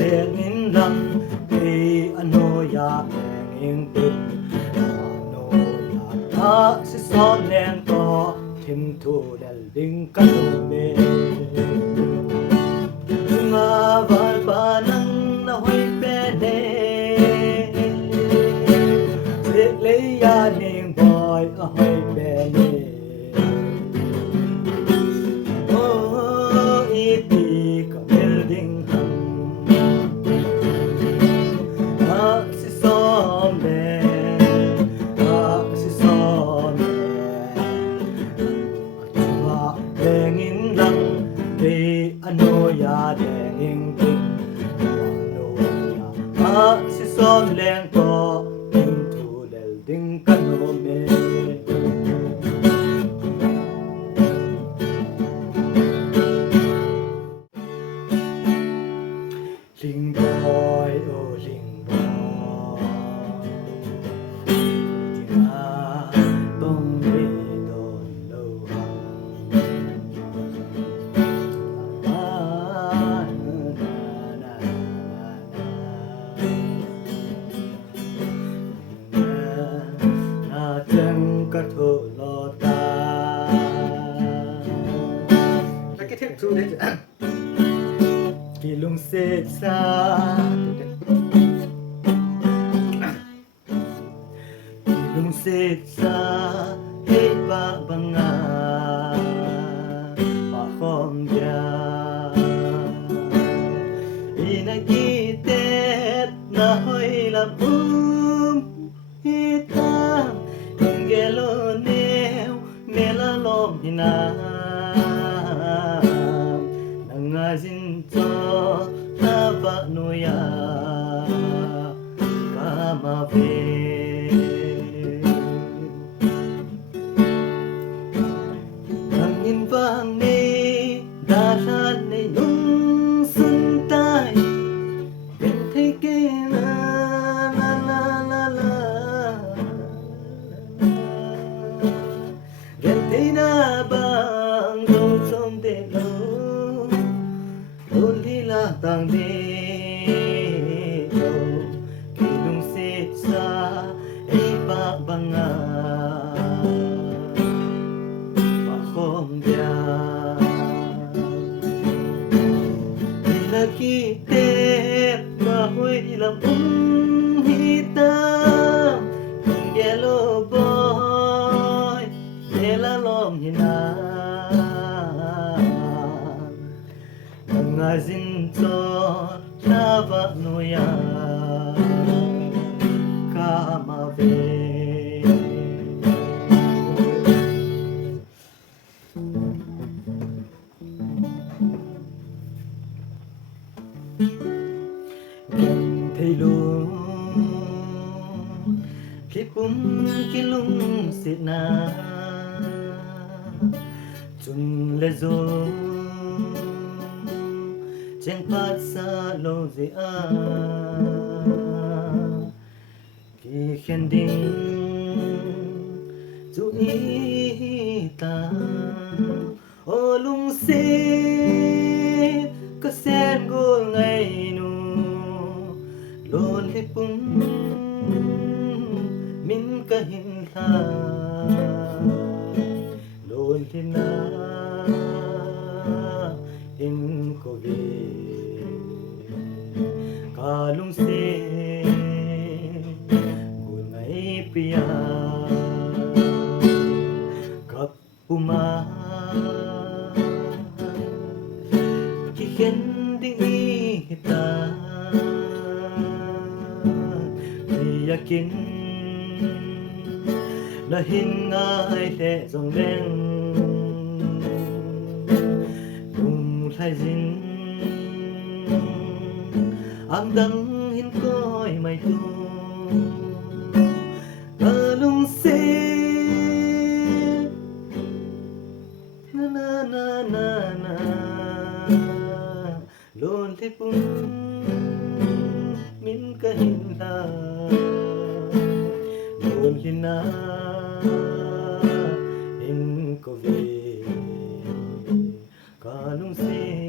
Lengin lang kay ano ya lengin pit ano ya si son leng to tim tu lel ding kanume nga val pa nang na hoy pede se le ya ning boy a hoy pede oh iti ka building ano ya denging ting ano ya si som leng ko ting tu lel ding kanome ling boy oh ling boy tinga tong re don lo cắt thổ lò ta là cái thiết thu đấy kỳ lung xê xa kỳ lung xê xa hết ba bằng ngà mà không ra ina ki tết na hoi làm hita gelo neo mela lom hina nangazin to taba noya kama ve nangin vang ne dalan ne nung sun tai ben thay ke la la la la la na bang dong som de lo li la tang de lo ki lung se sa e pa banga pa khom dia la ki te ma hoi lam hita yellow boy la lom hina ngazin to lava noya kama ve thầy luôn khi pum khi lung sit na chun le zo chen pat sa lo ze a ki khen ding zu i ta o lung se ka sen go ngai nu lon le pum min ka hin tha lon hin na in ko ge ka lung se gun ngai pia kap puma ki khen ding i ta yakin là hình ai để dòng đen cùng thay dính ang đắng hin coi mày tu ở lung xê na na na na na luôn thế pun min kahina lonely na in ko ve kanong sin